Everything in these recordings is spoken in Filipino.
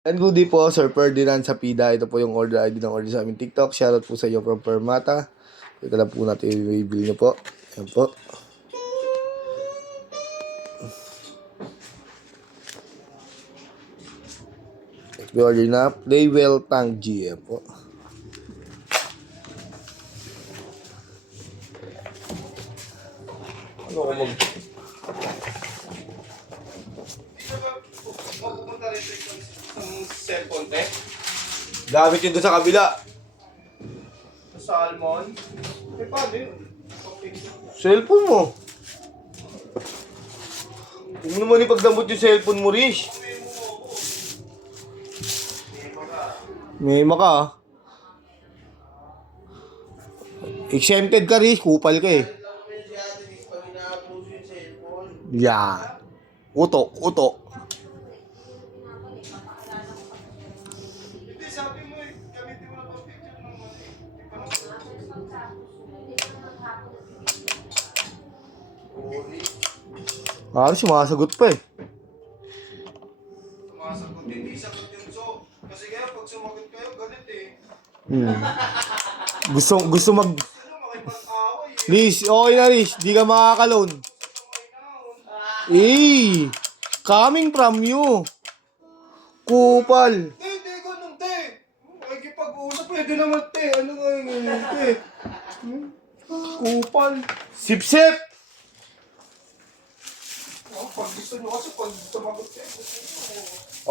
And good day po, Sir Ferdinand Sapida. Ito po yung order ID ng order sa aming TikTok. Shoutout po sa iyo from Permata. Ito lang po natin yung i-bill nyo po. Ayan po. Next po order na, Playwell Tangji. Ayan po. Ano ko mag... Mapupunta rin sa isang cellphone, te. Gamit yun doon sa kabila. Sa Almond. Eh, paano yun? Cellphone mo. Huwag mo naman ipagdamot yung cellphone mo, Rish. May maka. Exempted ka, Rish. Kupal ka eh. Yan. Uto, uto. Hindi, sabi mo eh. Gamitin mo na pa picture ng Sumasagot pa eh. Tumasagot. Hindi sagot yung so. Kasi kaya pag sumagot kayo, galit eh. Gusto mag... Ano, makipag-away eh. Rish, okay na Rish. Di ka makakalon. Eh, coming from you. Kupal. Te, ganun, te. Makikipag-usap, pwede naman, te. Ano nga yung ganun, te? Kupal. Sip-sip. Oh, pag gusto nyo kasi, pag sumagot kayo,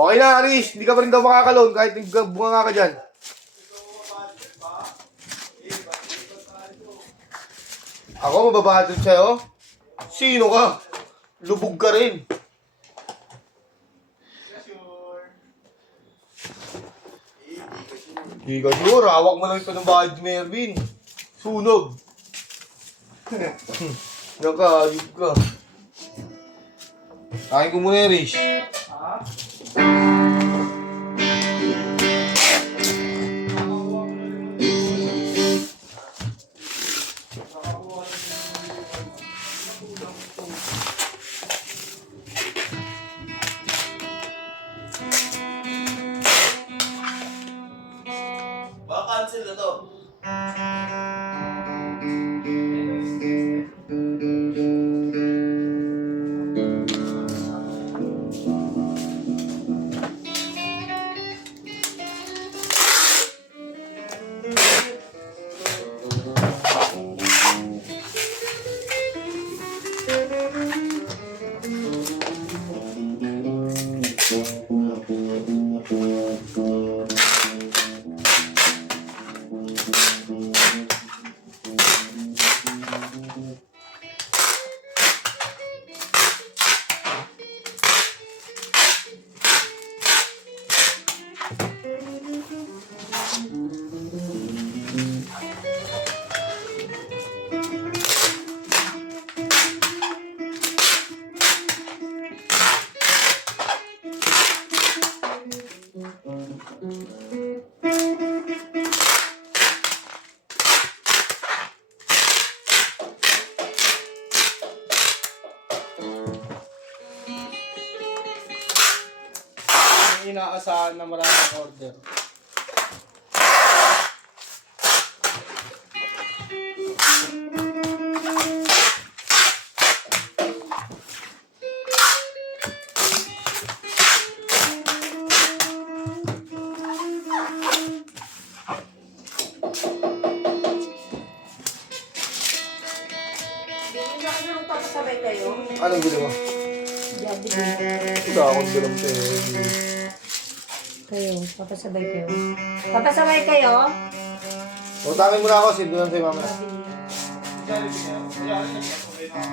Okay na, Rish. Hindi ka pa rin daw makakalon kahit bunga nga ka dyan. Ako mababadod sa'yo? Sino ka? Lubog ka rin. Hindi ka sure. Hawak mo lang ito ng bahay ni Mervin. Sunog. Nakayub ka. Kain ko muna, Rish. ha? Baka cancel na to. May inaasahan na maraming order. Papasabay kayo? Anong gulo mo? Wala akong gulam sa'yo. Kayo, papasabay kayo. Papasabay kayo? Utangin mo na ako. Silbi lang sa'yo mamaya. Jollibee na. Kaya rin nagpapalay na.